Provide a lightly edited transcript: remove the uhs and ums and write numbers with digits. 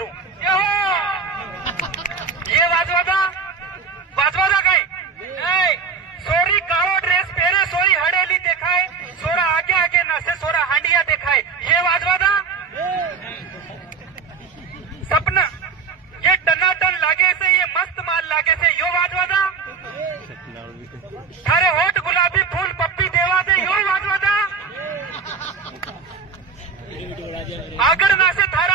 मारू ये हो ये वाजवादा कई सोरी काळो ड्रेस पहने सोरी हड़ेली देखाए सोरा आगे आगे नाचे सोरा हांडिया देखाए ये वाजवादा सपना ये टनाटन लागे से ये मस्त माल लागे से यो वाजवादा थारे होठ गुलाबी फूल पप्पी देवा दे यो वाजवादा आगर नाचे थारे